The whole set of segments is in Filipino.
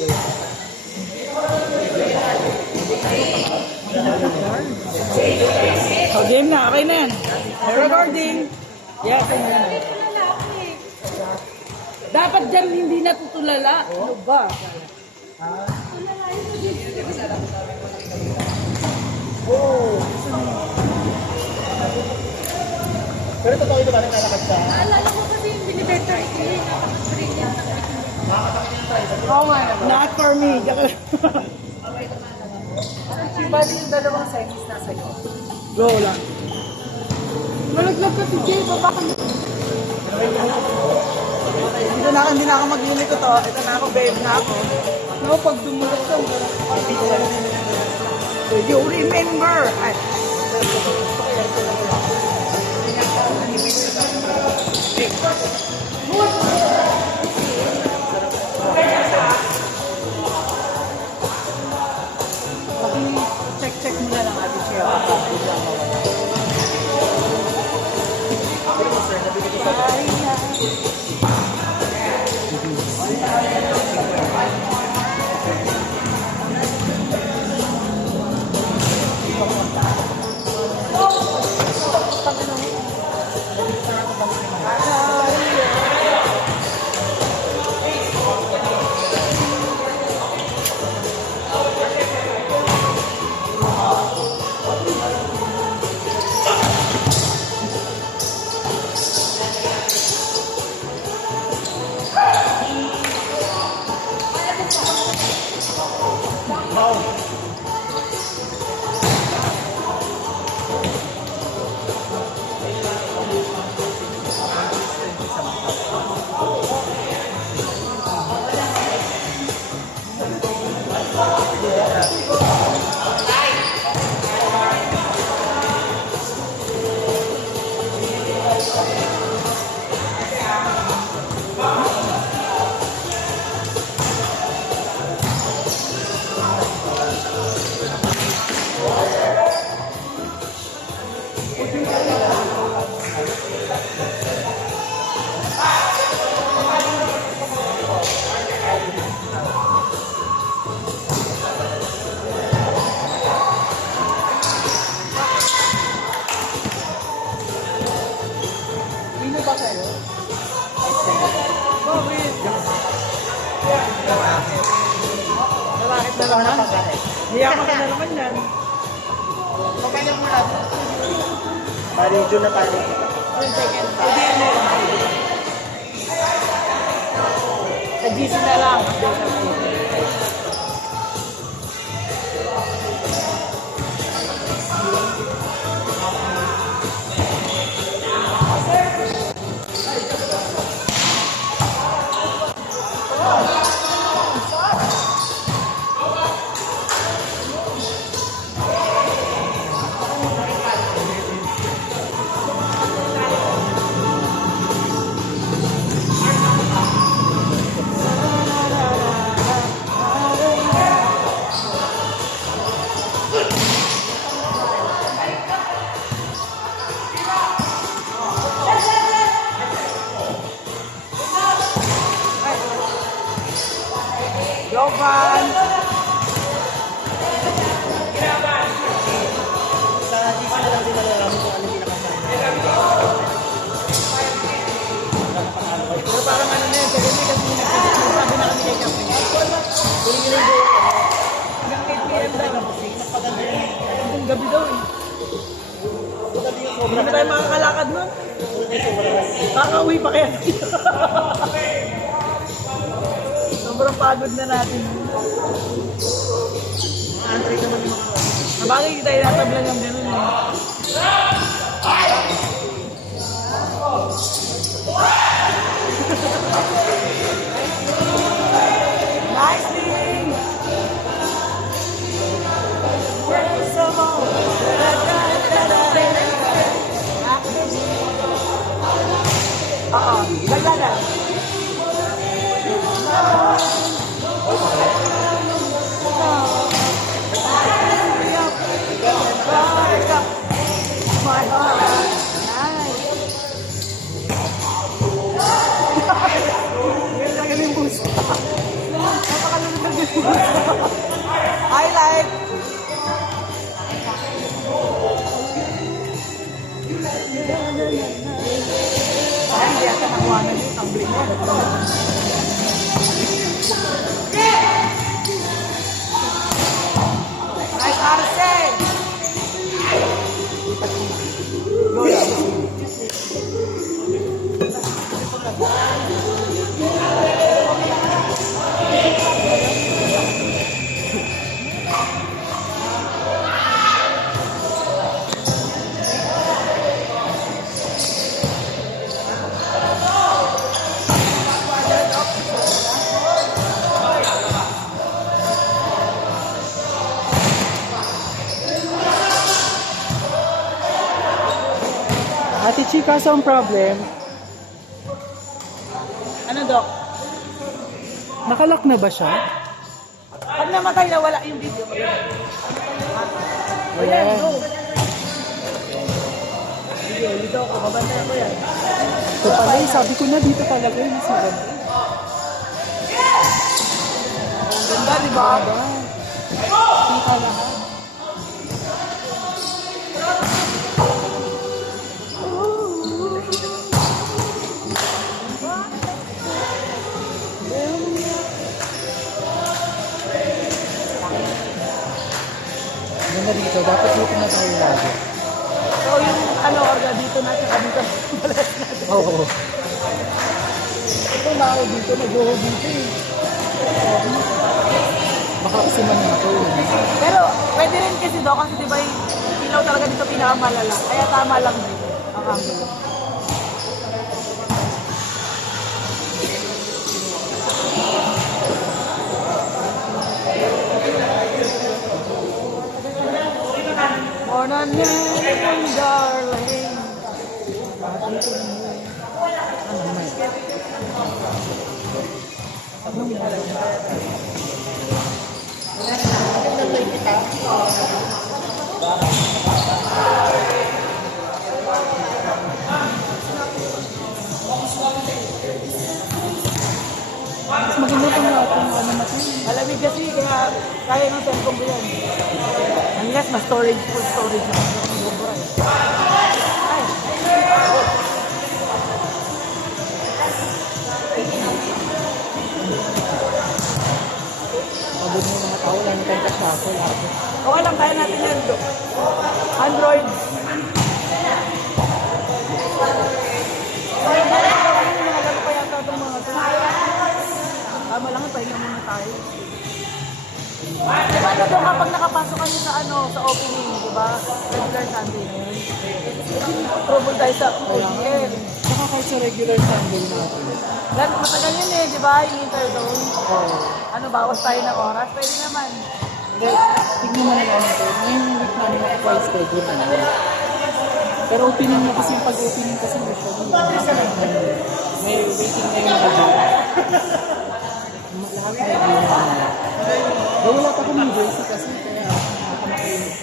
Oh, game na. Okay na yan. Recording. Yes. Dapat dyan hindi natutulala. Ano ba? Oh. Pero totoo ito ba naglalakad siya? Naalala ko kasi yung binibenta ito eh. Nakakapring yan. Oh my God. Not for me. Si Bali yung dalawang semis na sa'yo. Go lang. Malaglag ka si Jay. Baba ka. Hindi na ako mag-limit ko to. Ito na ako, babe na ako. No, pag dumulog ka, you remember. Ay. Check mo na lang natin siya. Bakit na naman? Hiyaman ka na naman yan. Magkanya mo lang. Pari-jo na tayo. Sa GC na lang. Jovan! Sa GC na lang din nalalaman kung ano pinakasabi. Pero parang ano na yun, kasi sabi na kami kay Captain. Hanggang 8 PM daw. Hanggang gabi daw eh. Hindi na tayo makakalakad nun. Kakauwi pa kaya. Sobrang pagod na natin. Andre naman yung mga Sabagay kita inatablan yung ganun eh. Nice meeting! Gagana. My heart. Nice. Highlight! Ay, hindi ata nakuha na yung tumbling mo. Nice, Arce! Ate Chika, saan problem? Ano, Dok? Nakalock na ba siya? Pag namatay na wala yung video. Ayan, go. Sige, dito ako. Babantayan ko yan. Ito pala, sabi ko na dito talaga yung mas maganda. Ang ganda, di ba? Kita lahat. Ganda dito, dapat dito na tayo lagi. So, yung ano, orga dito na, tsaka dito. Oo. Ito na ako dito, nag-go dito eh. Baka kasi manyato yun. Pero, pwede rin kasi Dok, kasi di ba yung ilaw talaga dito pinakamalala. Kaya tama lang dito. Ang angle. More than anything, darling. Mas maganda itong natin ano natin. Malamig kasi, kaya ng cellphone ko yan. Unless mas storage, full storage na. Ay, Pagod mo yung mga tao, lalo tayong kasyaso lahat. okay lang, kaya natin yan, Dok. Android. Mga laro pa yata itong mga ito. Tama lang, pahinga muna tayo. Diba ano Dok, kapag nakapasok kami sa sa opening, diba? Regular Sunday na yun. Trouble tayo sa OGL. Saka kahit sa regular Sunday natin. Matagal yun eh, di ba? Yung interdome. Oo. Ano, bawas tayo ng oras? Pwede naman. Tignan mo na lang ito. Ngayong week namin makukuha yung schedule na yun. Pero opening na kasi, pag-opening kasi usually, may waiting na yung mga lahat na yung mga. Dahil wala pa kong jersey kasi, kaya nakamakinig.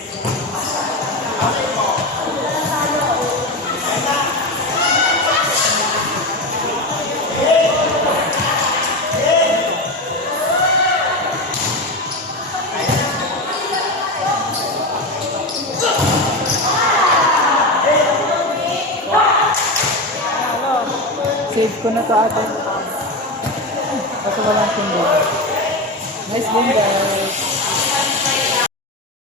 Save ko na to ate. Kasi walang tindi. Nice game guys.